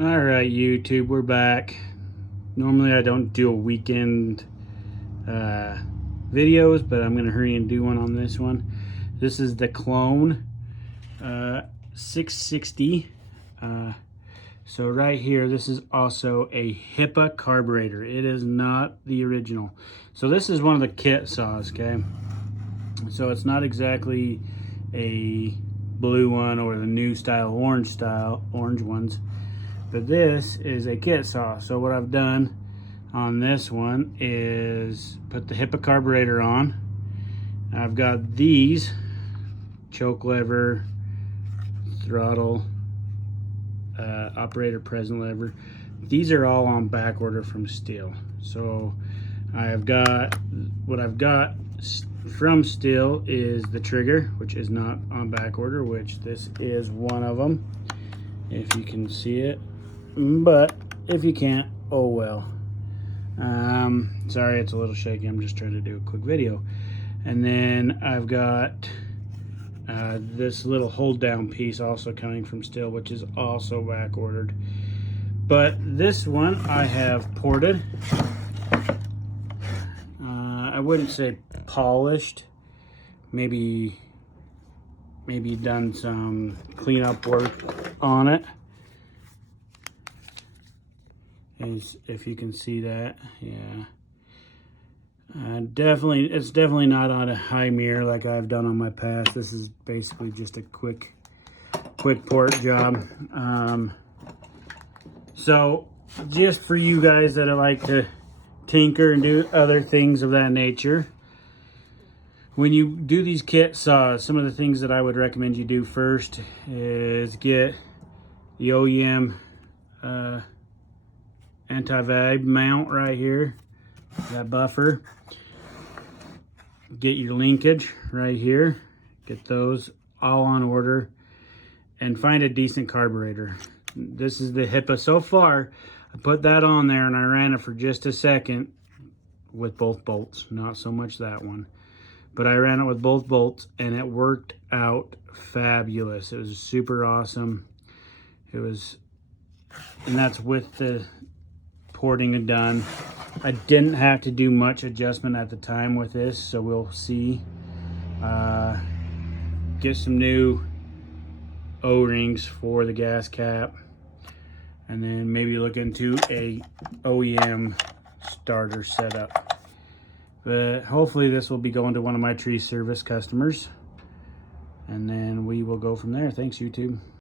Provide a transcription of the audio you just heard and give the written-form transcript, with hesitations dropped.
All right, YouTube, we're back. Normally I don't do a weekend videos, but I'm gonna hurry and do one on this one. This is the clone 660. So right here, this is also a HIPAA carburetor. It is not the original. So this is one of the kit saws, okay? So it's not exactly a blue one or the new orange ones. But this is a kit saw. So what I've done on this one is put the HIPAA carburetor on. I've got these choke lever, throttle, operator present lever. These are all on back order from Stihl. So what I've got from Stihl is the trigger, which is not on back order, which this is one of them, if you can see it. But if you can't, oh well. Sorry, it's a little shaky. I'm just trying to do a quick video. And then I've got this little hold down piece also coming from Stihl, which is also back ordered. But this one I have ported. I wouldn't say polished. Maybe done some cleanup work on it. As if you can see that, yeah. It's definitely not on a high mirror like I've done on my past. This is basically just a quick port job. So just for you guys that like to tinker and do other things of that nature, when you do these kit saws, some of the things that I would recommend you do first is get the OEM anti-vib mount right here, that buffer. Get your linkage right here, get those all on order, and find a decent carburetor. This is the HIPAA. So far I put that on there and I ran it for just a second with both bolts, not so much that one, but I ran it with both bolts and it worked out fabulous. It was super awesome. And that's with the porting done. I didn't have to do much adjustment at the time with this, so we'll see. Get some new O-rings for the gas cap, and then maybe look into a OEM starter setup. But hopefully this will be going to one of my tree service customers, and then we will go from there. Thanks, YouTube.